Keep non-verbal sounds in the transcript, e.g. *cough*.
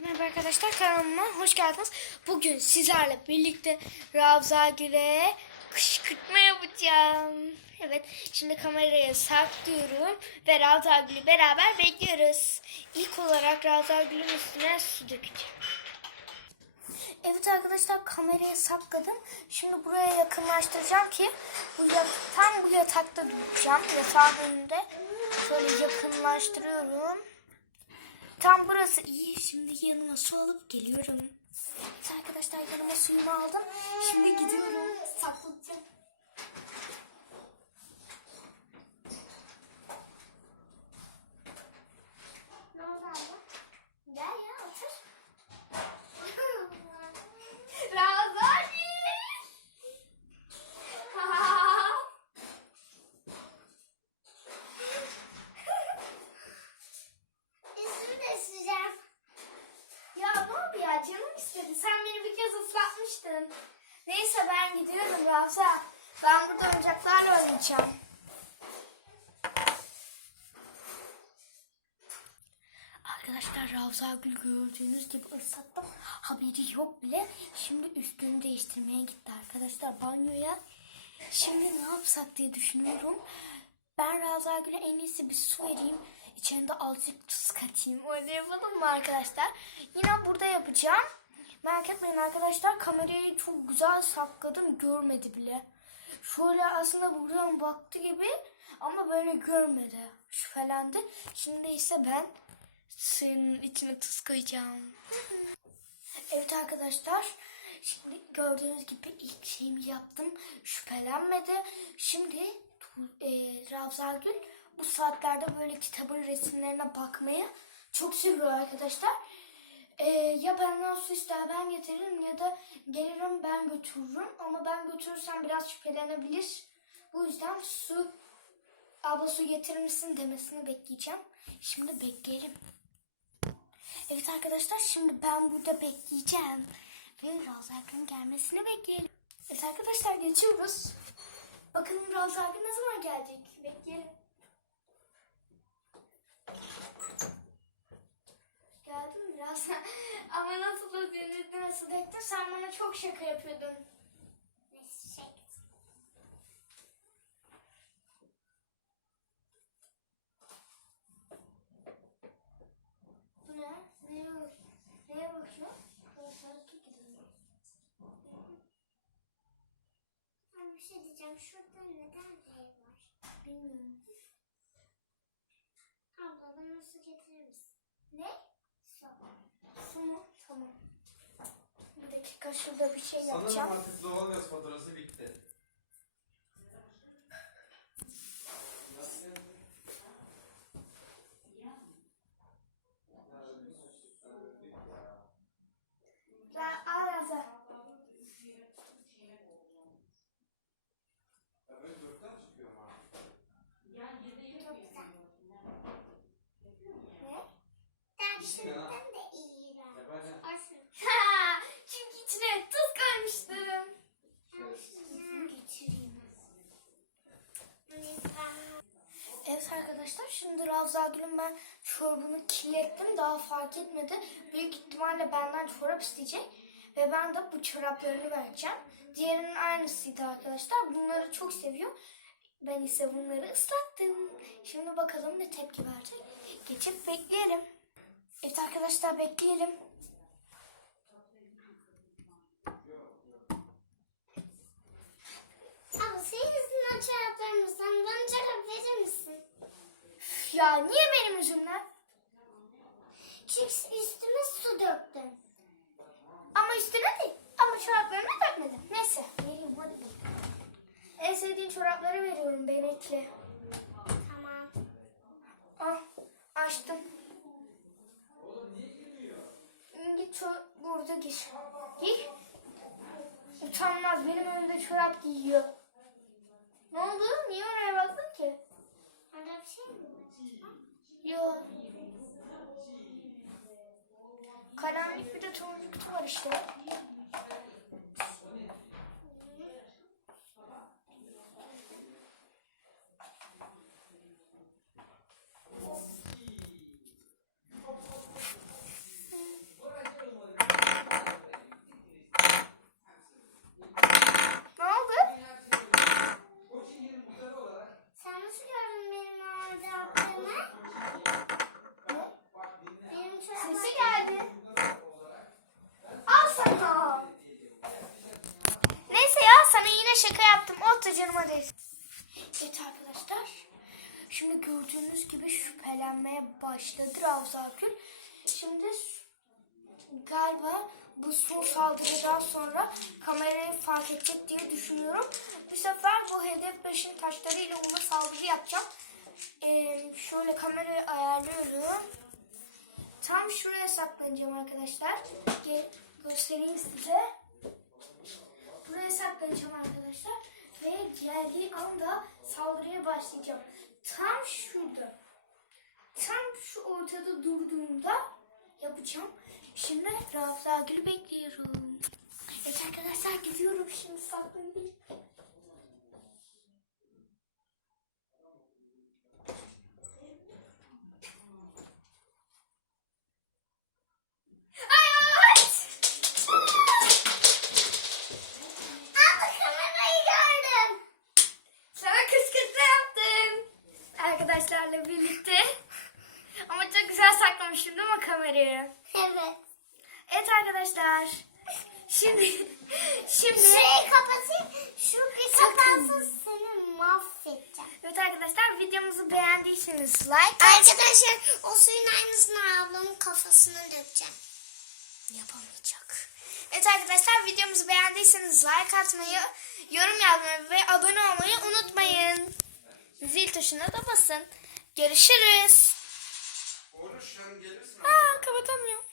Merhaba arkadaşlar kanalıma hoş geldiniz. Bugün sizlerle birlikte Ravza Gül'e kışkırtma yapacağım. Evet şimdi kameraya saklıyorum ve Ravza Gül'ü beraber bekliyoruz. İlk olarak Ravza Gül'ün üstüne su dökeceğim. Evet arkadaşlar kameraya sakladım. Şimdi buraya yakınlaştıracağım ki bu tam bu yatakta duracağım. Yatağın önünde. Şöyle yakınlaştırıyorum. Tam burası iyi. Şimdi yanıma su alıp geliyorum. Arkadaşlar yanıma suyumu aldım. Şimdi gidiyorum. Saklayacağım. Ne oldu abla? Gel ya otur. Razali. Üstümü de sileceğim. Ya ne oldu ya canım istedi. Sen beni bir kez ıslatmıştın. Neyse ben Ravza. Ben burada oyuncaklarla oynayacağım. Arkadaşlar Ravza Gül gördüğünüz gibi ıslattım. Haberi yok bile. Şimdi üstünü değiştirmeye gitti arkadaşlar banyoya. Şimdi ne yapsak diye düşünüyorum. Ben Ravza Gül'e en iyisi bir su vereyim. İçinde azıcık tuz katayım. Öyle yapalım mı arkadaşlar? Yine burada yapacağım. Merak etmeyin arkadaşlar. Kamerayı çok güzel sakladım. Görmedi bile. Şöyle aslında buradan baktı gibi ama böyle görmedi. Şüphelendi. Şimdi ise ben suyun içine tuz koyacağım. Evet arkadaşlar. Şimdi gördüğünüz gibi ilk şeyimi yaptım. Şüphelenmedi. Şimdi e, Ravza Gül bu saatlerde böyle kitabın resimlerine bakmayı çok seviyor arkadaşlar. E, ya benden su ister ben getiririm ya da gelirim ben götürürüm. Ama ben götürürsem biraz şüphelenebilir. Bu yüzden su abla su getirir misin demesini bekleyeceğim. Şimdi bekleyelim. Evet arkadaşlar şimdi ben burada bekleyeceğim. Ve Razak'ın gelmesini bekleyelim. Evet arkadaşlar geçiyoruz. Bakalım Razak ne zaman gelecek? Bekleyelim. Sen bana çok şaka yapıyordun. Ne şaka? Bu ne? Neye? Neye bakıyor? Konserve gidiyor. Ben bir şey diyeceğim. Şurada neden ev var? Bilmiyorum. Abla bana su getirir misin? Ne? Su. Su mu? Tamam. Dakika şurada bir şey Sanırım yapacağım. artık doğalgaz faturası bitti. Çıkıyor ama. Ne? Dersinden de iyi ben. Ya ben Aslında. Ha, çünkü içine tuz koymuştum. Aslında. Getireyim. Ben Evet arkadaşlar şimdi Ravza Gül'ün ben çorabını kirlettim daha fark etmedi. Büyük ihtimalle benden çorap isteyecek ve ben de bu çoraplarını vereceğim. Diğerinin aynısıydı arkadaşlar. Bunları çok seviyor. Ben ise bunları ıslattım. Şimdi bakalım ne tepki verecek. Geçip bekleyelim. Evet arkadaşlar bekleyelim. Abla senin yüzünden çoraplarımı sen bana çorap verir misin? Ya niye benim yüzümden? Çünkü üstüme su döktün. Ama üstüne değil. Ama çoraplarına dökmedim. Neyse vereyim hadi. En sevdiğin çorapları veriyorum benekli. Tamam. Al açtım. Git burada giy. Giy. Utanmaz benim önümde çorap giyiyor. Ne oldu? Niye oraya baktın ki? Orada bir şey mi var? Yok. Karanlık bir de turuncu kutu var işte. hadi. Al sana. Neyse ya sana yine şaka yaptım. Otur canım hadi. Evet arkadaşlar. Şimdi gördüğünüz gibi şüphelenmeye başladı Ravza Gül. Şimdi galiba bu son saldırıdan sonra kamerayı fark edecek diye düşünüyorum. Bu sefer bu hedef beşin taşlarıyla ona saldırı yapacağım. Ee, şöyle kamerayı ayarlıyorum. Tam şuraya saklanacağım arkadaşlar. Gel, göstereyim size. Buraya saklanacağım arkadaşlar. Ve geldiği anda saldırıya başlayacağım. Tam şurada. Tam şu ortada durduğumda yapacağım. Şimdi Rafza Gül'ü bekliyorum. Evet arkadaşlar gidiyorum şimdi saklanayım. Ay! Abla kamerayı gördüm. Sana kıskırtma yaptım. Arkadaşlarla birlikte. Ama çok güzel kamerayı? Evet. Evet arkadaşlar. Şimdi *laughs* şimdi Şurayı kapatayım. Şu kapansın seni mahvedeceğim. Evet arkadaşlar videomuzu beğendiyseniz like Arkadaşlar o suyun aynısını ablamın kafasına dökeceğim. yapamayacak. Evet arkadaşlar videomuzu beğendiyseniz like atmayı, yorum yazmayı ve abone olmayı unutmayın. Zil tuşuna da basın. Görüşürüz. Oruç. Aa kapatamıyorum.